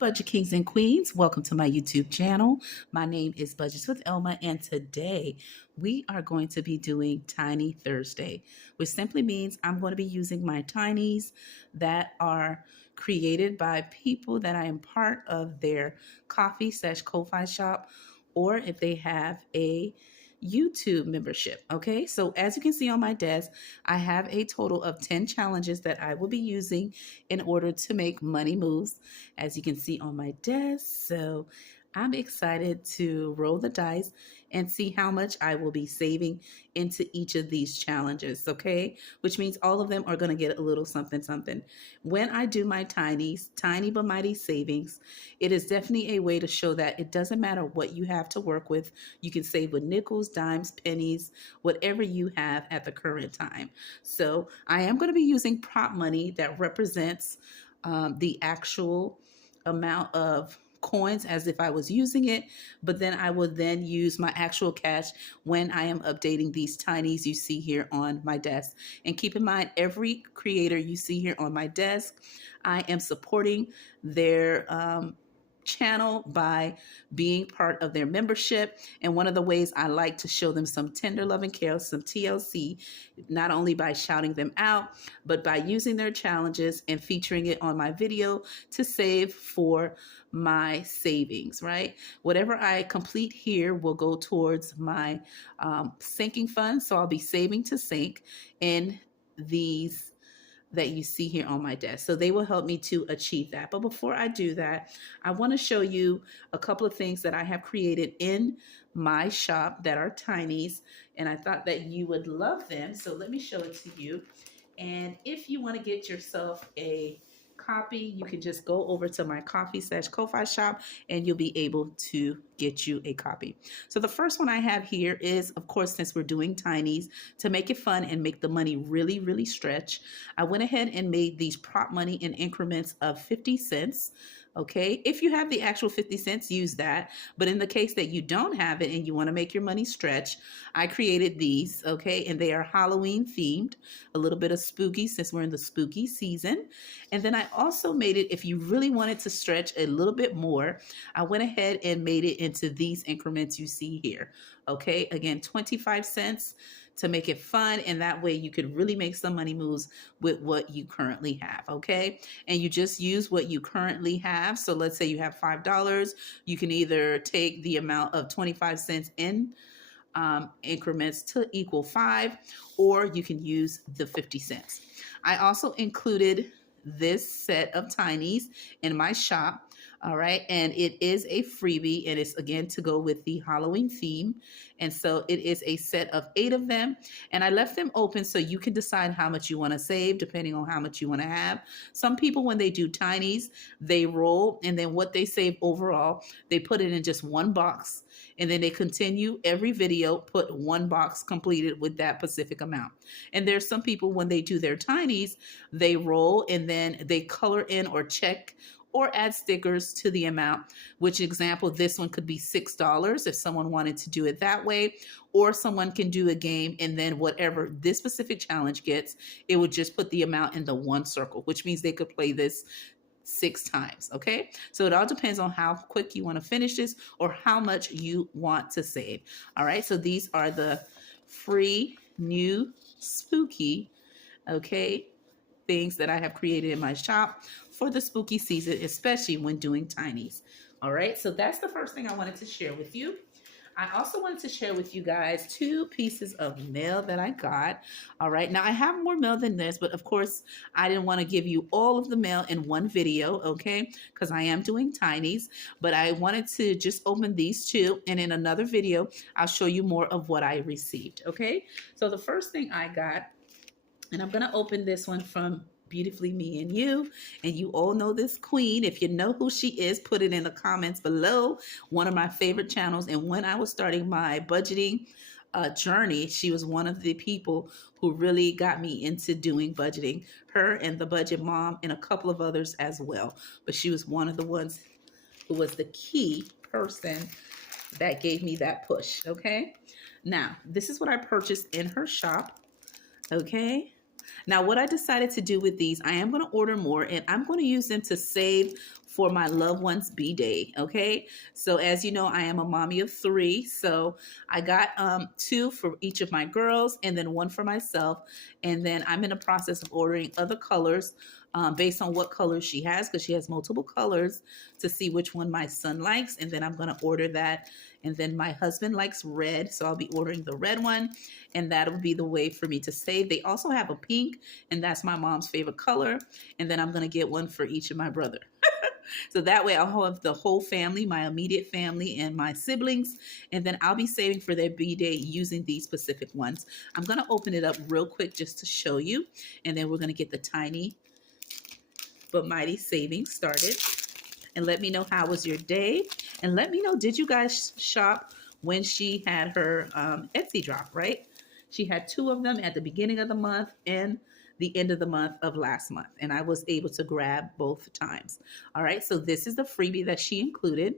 Budget Kings and Queens, welcome to my YouTube channel. My name is Budgets with Elma, and today we are going to be doing Tiny Thursday, which simply means I'm going to be using my tinies that are created by people that I am part of their coffee/Ko-Fi shop, or if they have a YouTube membership. Okay, so as you can see on my desk, I have a total of 10 challenges that I will be using in order to make money moves, as you can see on my desk. So I'm excited to roll the dice and see how much I will be saving into each of these challenges, okay? Which means all of them are going to get a little something, something. When I do my tinies, tiny but mighty savings, it is definitely a way to show that it doesn't matter what you have to work with. You can save with nickels, dimes, pennies, whatever you have at the current time. So I am going to be using prop money that represents the actual amount of coins as if I was using it, but then I will then use my actual cash when I am updating these tinies you see here on my desk. And keep in mind, every creator you see here on my desk, I am supporting their channel by being part of their membership. And one of the ways I like to show them some tender love and care, some TLC, not only by shouting them out, but by using their challenges and featuring it on my video to save for my savings, right? Whatever I complete here will go towards my sinking fund. So I'll be saving to sink in these that you see here on my desk. So they will help me to achieve that. But before I do that, I want to show you a couple of things that I have created in my shop that are tinies, and I thought that you would love them. So let me show it to you. And if you want to get yourself a copy, you can just go over to my coffee/Ko-Fi shop and you'll be able to get you a copy. So the first one I have here is, of course, since we're doing tinies, to make it fun and make the money really, really stretch, I went ahead and made these prop money in increments of 50 cents. Okay, if you have the actual 50 cents, use that. But in the case that you don't have it and you want to make your money stretch, I created these, okay, and they are Halloween themed, a little bit of spooky since we're in the spooky season. And then I also made it, if you really wanted to stretch a little bit more, I went ahead and made it into these increments you see here. Okay, again, 25 cents to make it fun, and that way you could really make some money moves with what you currently have, okay? And you just use what you currently have. So let's say you have $5, you can either take the amount of 25 cents in increments to equal 5, or you can use the 50 cents. I also included this set of tinies in my shop. All right, and it is a freebie, and it's again to go with the Halloween theme. And so it is a set of 8 of them, and I left them open so you can decide how much you want to save depending on how much you want to have. Some people, when they do tinies, they roll, and then what they save overall, they put it in just one box, and then they continue every video, put one box completed with that specific amount. And there's some people, when they do their tinies, they roll and then they color in or check or add stickers to the amount, which example, this one could be $6 if someone wanted to do it that way, or someone can do a game and then whatever this specific challenge gets, it would just put the amount in the one circle, which means they could play this 6 times, okay? So it all depends on how quick you want to finish this or how much you want to save. All right, so these are the free new spooky, okay, things that I have created in my shop for the spooky season, especially when doing tinies. All right, so that's the first thing I wanted to share with you. I also wanted to share with you guys 2 pieces of mail that I got. All right, now I have more mail than this, but of course I didn't want to give you all of the mail in one video, okay, because I am doing tinies, but I wanted to just open these 2, and in another video I'll show you more of what I received, okay? So the first thing I got, and I'm going to open this one from Beautifully Me and You. And you all know this queen. If you know who she is, put it in the comments below. One of my favorite channels. And when I was starting my budgeting journey, she was one of the people who really got me into doing budgeting. Her and the Budget Mom and a couple of others as well. But she was one of the ones who was the key person that gave me that push. Okay. Now, this is what I purchased in her shop. Okay. Now, what I decided to do with these, I am going to order more, and I'm going to use them to save for my loved one's B-Day, okay? So as you know, I am a mommy of 3, so I got 2 for each of my girls and then 1 for myself, and then I'm in the process of ordering other colors based on what colors she has, because she has multiple colors, to see which one my son likes, and then I'm going to order that. And then my husband likes red, so I'll be ordering the red one, and that'll be the way for me to save. They also have a pink, and that's my mom's favorite color, and then I'm going to get one for each of my brother. So that way I'll have the whole family, my immediate family and my siblings, and then I'll be saving for their B-Day using these specific ones. I'm going to open it up real quick just to show you, and then we're going to get the tiny but mighty savings started. And let me know how was your day, and let me know, did you guys shop when she had her Etsy drop, right? She had 2 of them at the beginning of the month and the end of the month of last month, and I was able to grab both times. All right, so this is the freebie that she included.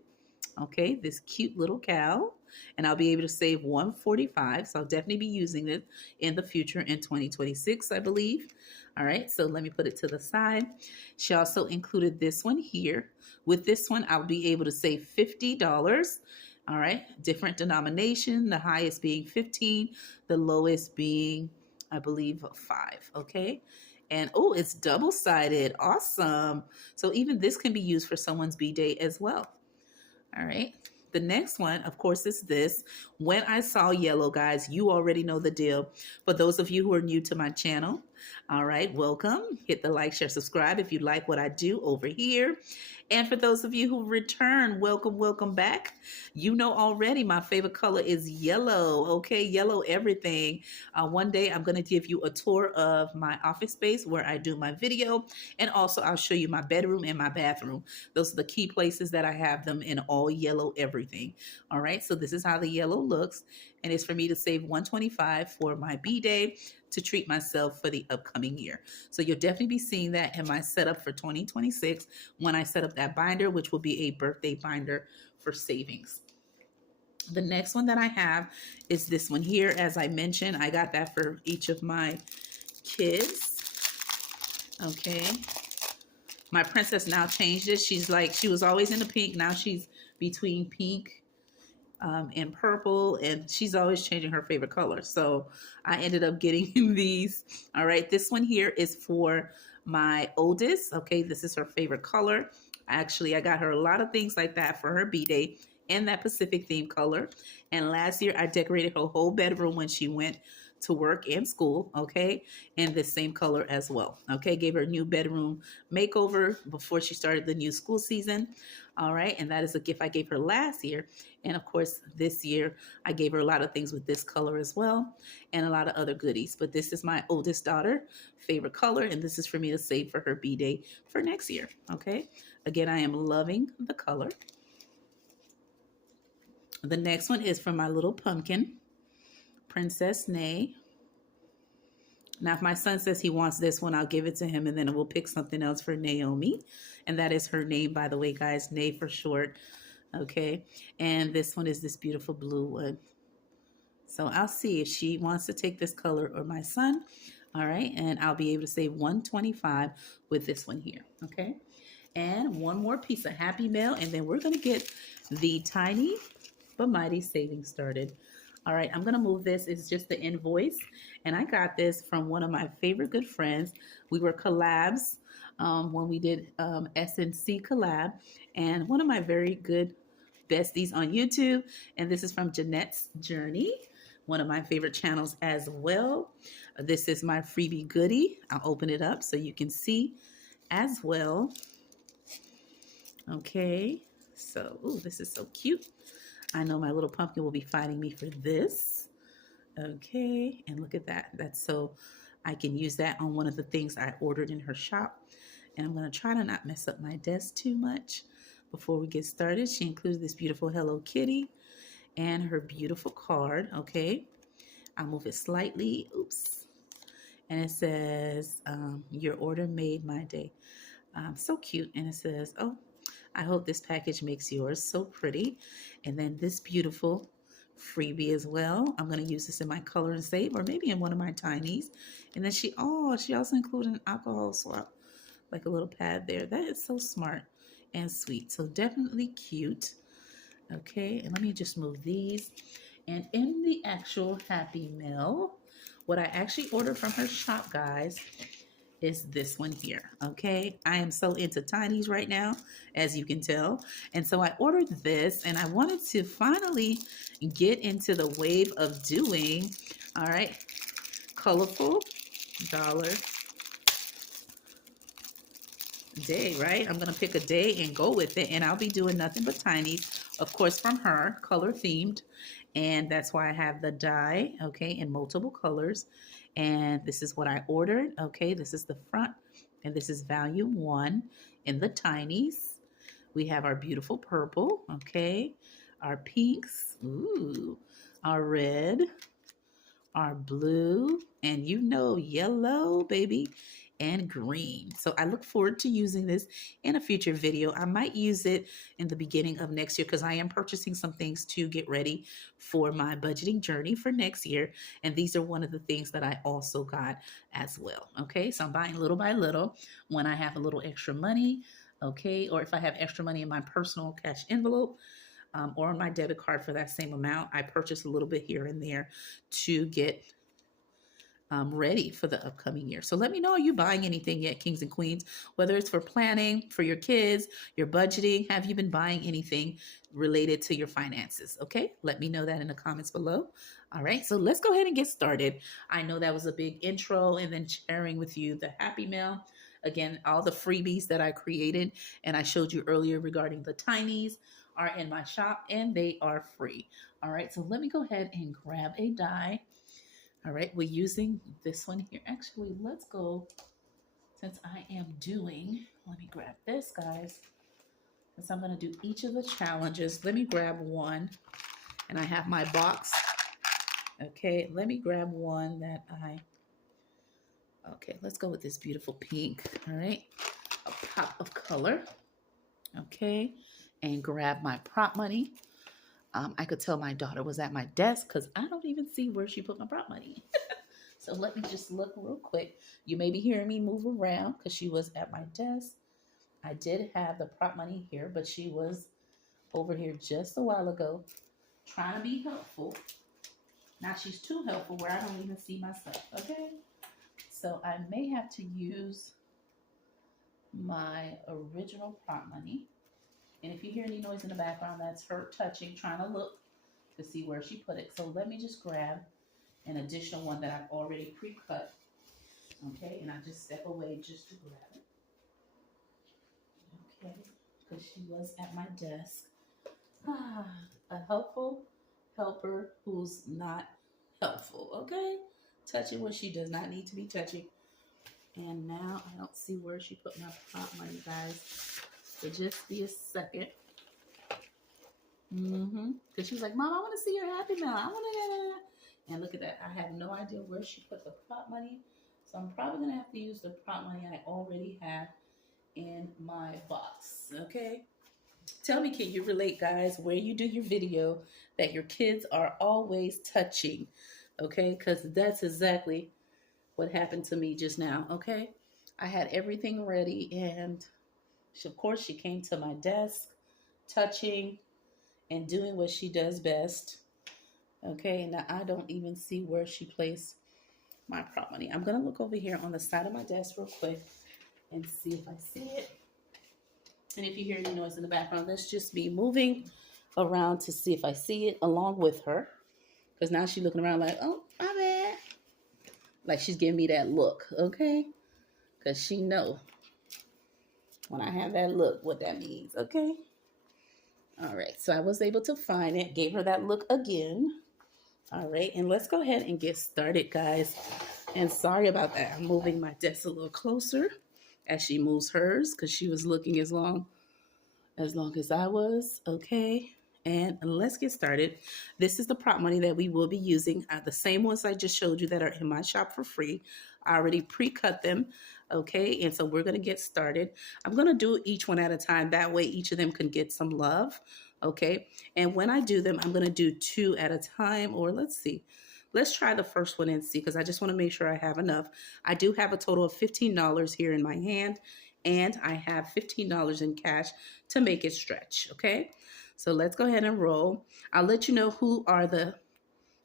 Okay, this cute little cow, and I'll be able to save $145. So I'll definitely be using it in the future in 2026, I believe. All right, so let me put it to the side. She also included this one here. With this one, I'll be able to save $50. All right, different denomination, the highest being 15, the lowest being, I believe, 5. Okay. And oh, it's double-sided. Awesome. So even this can be used for someone's B-Day as well. All right. The next one, of course, is this. When I saw yellow, guys, you already know the deal. For those of you who are new to my channel, all right, welcome. Hit the like, share, subscribe if you like what I do over here. And for those of you who return, welcome, welcome back. You know already my favorite color is yellow, okay? Yellow everything. One day I'm going to give you a tour of my office space where I do my video, and also I'll show you my bedroom and my bathroom. Those are the key places that I have them in all yellow everything. All right, so this is how the yellow looks, and it's for me to save $125 for my B-Day to treat myself for the upcoming year. So you'll definitely be seeing that in my setup for 2026 when I set up that binder, which will be a birthday binder for savings. The next one that I have is this one here. As I mentioned, I got that for each of my kids. Okay. My princess now changed it. She was always in the pink. Now she's between pink and purple, and she's always changing her favorite color. So I ended up getting these. All right, this one here is for my oldest. Okay, this is her favorite color. Actually, I got her a lot of things like that for her B-Day in that Pacific theme color. And last year I decorated her whole bedroom when she went to work and school, okay, in the same color as well. Okay, gave her a new bedroom makeover before she started the new school season. All right, and that is a gift I gave her last year. And of course, this year I gave her a lot of things with this color as well, and a lot of other goodies. But this is my oldest daughter favorite color, and this is for me to save for her B-Day for next year. Okay, again, I am loving the color. The next one is from my little pumpkin, Princess Nay. Now, if my son says he wants this one, I'll give it to him, and then we'll pick something else for Naomi. And that is her name, by the way, guys, Nay for short. Okay, and this one is this beautiful blue one. So I'll see if she wants to take this color or my son. All right, and I'll be able to save $125 with this one here. Okay, and one more piece of Happy Mail, and then we're going to get the tiny but mighty savings started. All right, I'm going to move this. It's just the invoice, and I got this from one of my favorite good friends. We were collabs when we did SNC collab, and one of my very good besties on YouTube, and this is from Jeanette's Journey, one of my favorite channels as well. This is my freebie goodie. I'll open it up so you can see as well. Okay, so ooh, this is so cute. I know my little pumpkin will be fighting me for this. Okay, and look at that. That's so I can use that on one of the things I ordered in her shop. And I'm going to try to not mess up my desk too much before we get started. She included this beautiful Hello Kitty and her beautiful card. Okay, I'll move it slightly. Oops. And it says, your order made my day. So cute. And it says, oh, I hope this package makes yours. So pretty. And then this beautiful freebie as well. I'm going to use this in my color and save, or maybe in one of my tinies. And then she also included an alcohol swap, like a little pad there. That is so smart. and sweet. So definitely cute. Okay, and let me just move these. And in the actual Happy Meal, what I actually ordered from her shop, guys, is this one here. Okay, I am so into tinies right now, as you can tell. And so I ordered this, and I wanted to finally get into the wave of doing, all right, colorful dollar day, right? I'm gonna pick a day and go with it, and I'll be doing nothing but tinies, of course, from her, color themed. And that's why I have the die, okay, in multiple colors. And this is what I ordered, okay. This is the front, and this is volume 1 in the tinies. We have our beautiful purple, okay, our pinks, ooh, our red, are blue, and you know, yellow, baby, and green. So I look forward to using this in a future video. I might use it in the beginning of next year because I am purchasing some things to get ready for my budgeting journey for next year. And these are one of the things that I also got as well. Okay, so I'm buying little by little when I have a little extra money. Okay, or if I have extra money in my personal cash envelope, or on my debit card for that same amount, I purchase a little bit here and there to get ready for the upcoming year. So let me know, are you buying anything yet, kings and queens? Whether it's for planning, for your kids, your budgeting, have you been buying anything related to your finances? Okay, let me know that in the comments below. All right, so let's go ahead and get started. I know that was a big intro and then sharing with you the Happy Mail. Again, all the freebies that I created and I showed you earlier regarding the tinies are in my shop and they are free. All right, so let me go ahead and grab a die. All right, we're using this one here. Actually, let's go, since I am doing, let me grab this, guys, because I'm going to do each of the challenges. Let me grab one, and I have my box. Okay, let me grab one that okay, let's go with this beautiful pink. All right, a pop of color. Okay, and grab my prop money. I could tell my daughter was at my desk because I don't even see where she put my prop money. So let me just look real quick. You may be hearing me move around because she was at my desk. I did have the prop money here, but she was over here just a while ago trying to be helpful. Now she's too helpful where I don't even see my stuff, okay? So I may have to use my original prop money. And if you hear any noise in the background, that's her touching, trying to look to see where she put it. So let me just grab an additional one that I've already pre-cut. Okay, and I just step away just to grab it. Okay, because she was at my desk. A helpful helper who's not helpful, okay? Touching what she does not need to be touching. And now I don't see where she put my prop money, guys. So just be a second. Because she's like, Mom, I want to see your Happy Meal. I want to. And look at that. I have no idea where she put the prop money. So I'm probably going to have to use the prop money I already have in my box. Okay. Tell me, can you relate, guys, where you do your video that your kids are always touching? Okay. Because that's exactly what happened to me just now. Okay. I had everything ready and of course, she came to my desk, touching and doing what she does best. Okay, now I don't even see where she placed my prop money. I'm going to look over here on the side of my desk real quick and see if I see it. And if you hear any noise in the background, that's just me moving around to see if I see it along with her. Because now she's looking around like, oh, my bad. Like she's giving me that look, okay? Because she know when I have that look, what that means, okay? All right, so I was able to find it, gave her that look again. All right, and let's go ahead and get started, guys. And sorry about that. I'm moving my desk a little closer as she moves hers because she was looking as long as I was, okay? And let's get started. This is the prop money that we will be using. The same ones I just showed you that are in my shop for free. I already pre-cut them, okay? And so we're going to get started. I'm going to do each one at a time. That way each of them can get some love, okay? And when I do them, I'm going to do 2 at a time, or let's see. Let's try the first one and see, because I just want to make sure I have enough. I do have a total of $15 here in my hand, and I have $15 in cash to make it stretch. Okay, so let's go ahead and roll. I'll let you know who are the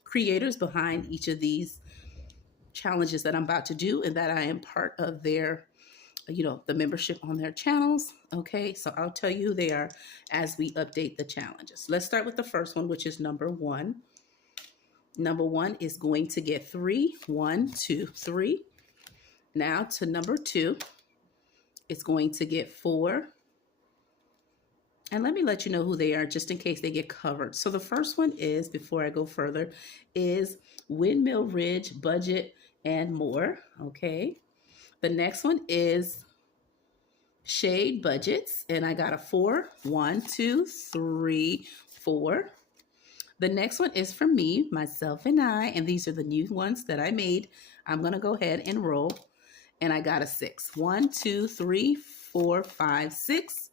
creators behind each of these challenges that I'm about to do and that I am part of their, the membership on their channels. Okay, so I'll tell you who they are as we update the challenges. Let's start with the first one, which is number one. Number one is going to get 3, 1, 2, 3. Now to number two, it's going to get 4. And let me let you know who they are just in case they get covered. So the first one is, before I go further, is Windmill Ridge, Budget, and More. Okay. The next one is Shade Budgets, and I got a 4. 1, 2, 3, 4. The next one is from me, myself, and I, and these are the new ones that I made. I'm going to go ahead and roll, and I got a 6. 1, 2, 3, 4, 5, 6.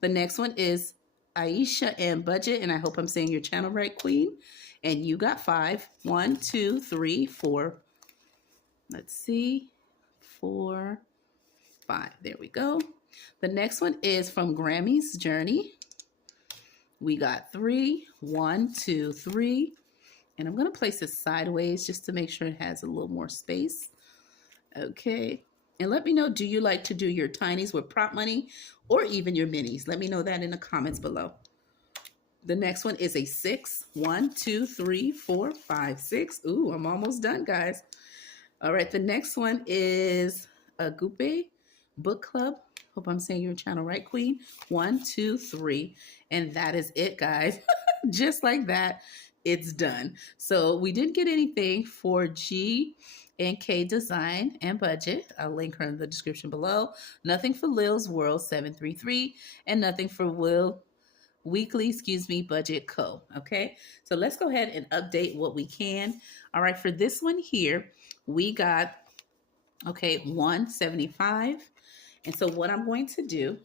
The next one is Aisha and Budget, and I hope I'm saying your channel right, Queen. And you got 5. 1, 2, 3, 4. Let's see. 4, 5. There we go. The next one is from Grammy's Journey. We got 3. 1, 2, 3. And I'm going to place it sideways just to make sure it has a little more space. Okay. And let me know, do you like to do your tinies with prop money or even your minis? Let me know that in the comments below. The next one is a 6. 1, 2, 3, 4, 5, 6. Ooh, I'm almost done, guys. All right, the next one is a Gupe Book Club. Hope I'm saying your channel right, Queen. 1, 2, 3. And that is it, guys. Just like that, it's done. So we didn't get anything for G and K Design and Budget. I'll link her in the description below. Nothing for Lil's World 733, and nothing for Weekly, Budget Co. Okay, so let's go ahead and update what we can. All right, for this one here, we got, 175. And so what I'm going to do,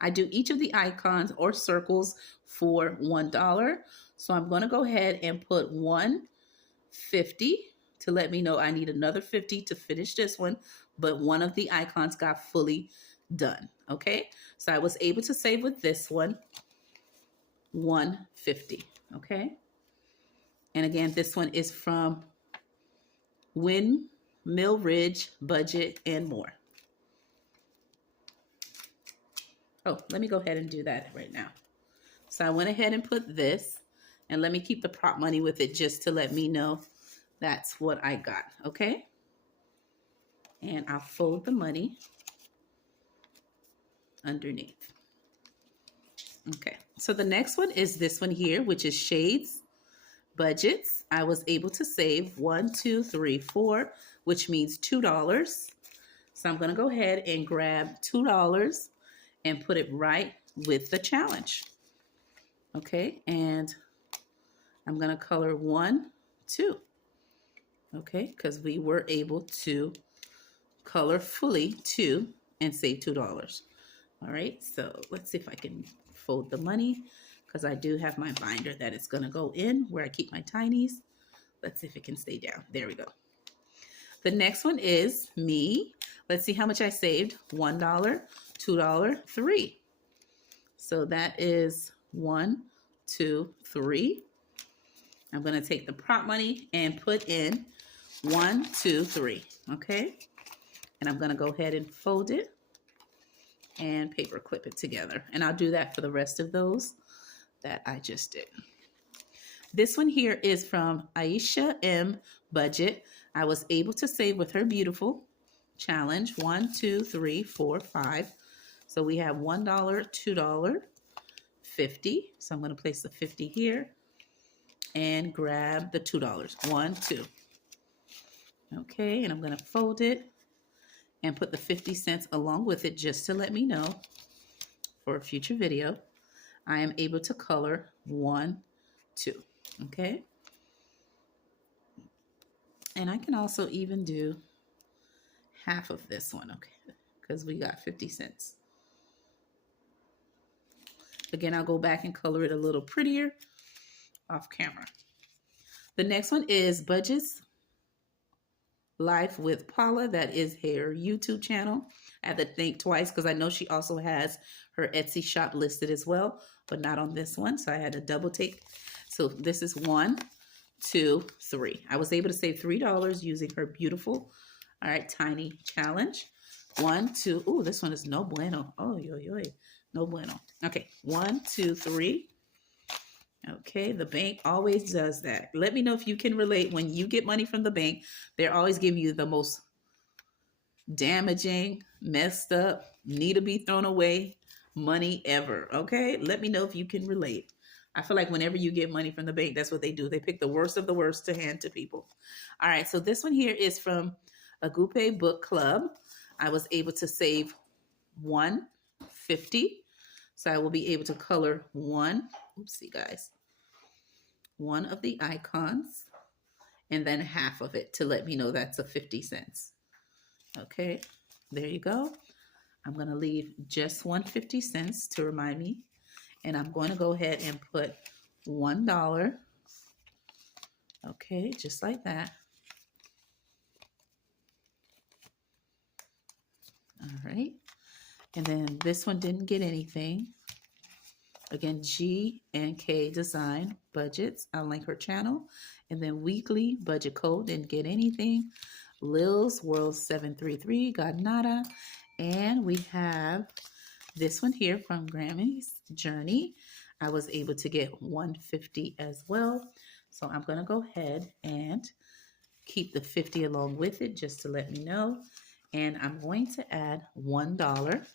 I do each of the icons or circles for $1. So I'm going to go ahead and put 150 to let me know I need another 50 to finish this one, but one of the icons got fully done. Okay, so I was able to save with this one 150. Okay, and again, this one is from Windmill Ridge, Budget, and More. Oh, let me go ahead and do that right now. So I went ahead and put this, and let me keep the prop money with it just to let me know that's what I got, okay? And I'll fold the money underneath. Okay, so the next one is this one here, which is Shades Budgets. I was able to save 1, 2, 3, 4, which means $2. So I'm gonna go ahead and grab $2 and put it right with the challenge. Okay, and I'm gonna color 1, 2. Okay, because we were able to color fully 2 and save $2. All right, so let's see if I can fold the money because I do have my binder that it's gonna go in where I keep my tinies. Let's see if it can stay down. There we go. The next one is me. Let's see how much I saved. $1, $2, 3. So that is 1, 2, 3. I'm gonna take the prop money and put in 1, 2, 3. Okay, and I'm gonna go ahead and fold it and paper clip it together. And I'll do that for the rest of those that I just did. This one here is from Aisha M. Budget. I was able to save with her beautiful challenge. 1, 2, 3, 4, 5. So we have $1, $2, 50. So I'm going to place the 50 here and grab the $2. 1, 2. Okay, and I'm going to fold it and put the 50 cents along with it just to let me know for a future video I am able to color 1, 2. Okay, and I can also even do half of this one, okay, because we got 50 cents. Again, I'll go back and color it a little prettier off camera. The next one is Budget's Life with Paula. That is her YouTube channel. had to think twice because I know she also has her Etsy shop listed as well, but not on this one. So I had to double take. So this is 1, 2, 3. I was able to save $3 using her beautiful, all right, tiny challenge. 1, 2. Ooh, this one is no bueno. Oh, yo, yo, no bueno. Okay, 1, 2, 3. Okay, the bank always does that. Let me know if you can relate. When you get money from the bank, they're always giving you the most damaging, messed up, need to be thrown away money ever. Okay, let me know if you can relate. I feel like whenever you get money from the bank, that's what they do. They pick the worst of the worst to hand to people. All right, so this one here is from Agape Book Club. I was able to save $150. So I will be able to color one, oopsie guys, one of the icons and then half of it to let me know that's a 50 cents. Okay, there you go. I'm going to leave just 150 cents to remind me. And I'm going to go ahead and put $1. Okay, just like that. All right. And then this one didn't get anything. Again, G and K Design Budgets. I'll link her channel. And then Weekly Budget Code didn't get anything. Lil's World 733 got nada. And we have this one here from Grammy's Journey. I was able to get 150 as well. So I'm going to go ahead and keep the 50 along with it just to let me know. And I'm going to add $1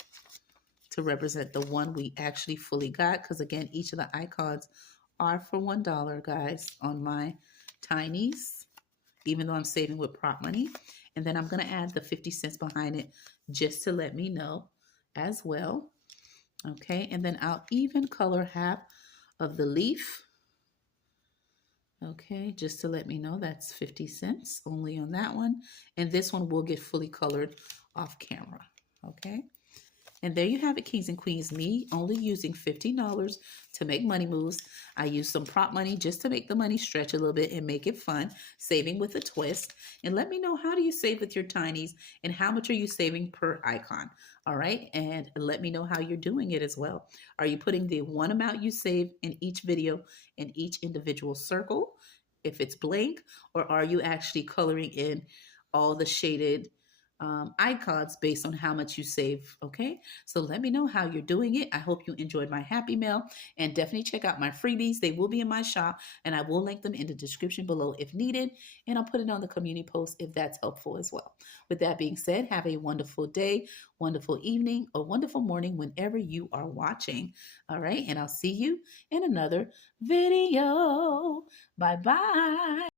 to represent the one we actually fully got. Because again, each of the icons are for $1, guys, on my Tinies, even though I'm saving with prop money. And then I'm going to add the 50 cents behind it just to let me know as well. Okay, and then I'll even color half of the leaf. Okay, just to let me know that's 50 cents only on that one. And this one will get fully colored off camera. Okay. And there you have it, kings and queens. Me only using $15 to make money moves. I use some prop money just to make the money stretch a little bit and make it fun, saving with a twist. And let me know, how do you save with your Tinies and how much are you saving per icon? All right, and let me know how you're doing it as well. Are you putting the one amount you save in each video in each individual circle, if it's blank, or are you actually coloring in all the shaded icons based on how much you save? Okay, so let me know how you're doing it. I hope you enjoyed my happy mail, and definitely check out my freebies. They will be in my shop, and I will link them in the description below if needed, and I'll put it on the community post if that's helpful as well. With that being said, have a wonderful day, wonderful evening, or wonderful morning whenever you are watching. All right, and I'll see you in another video. Bye bye.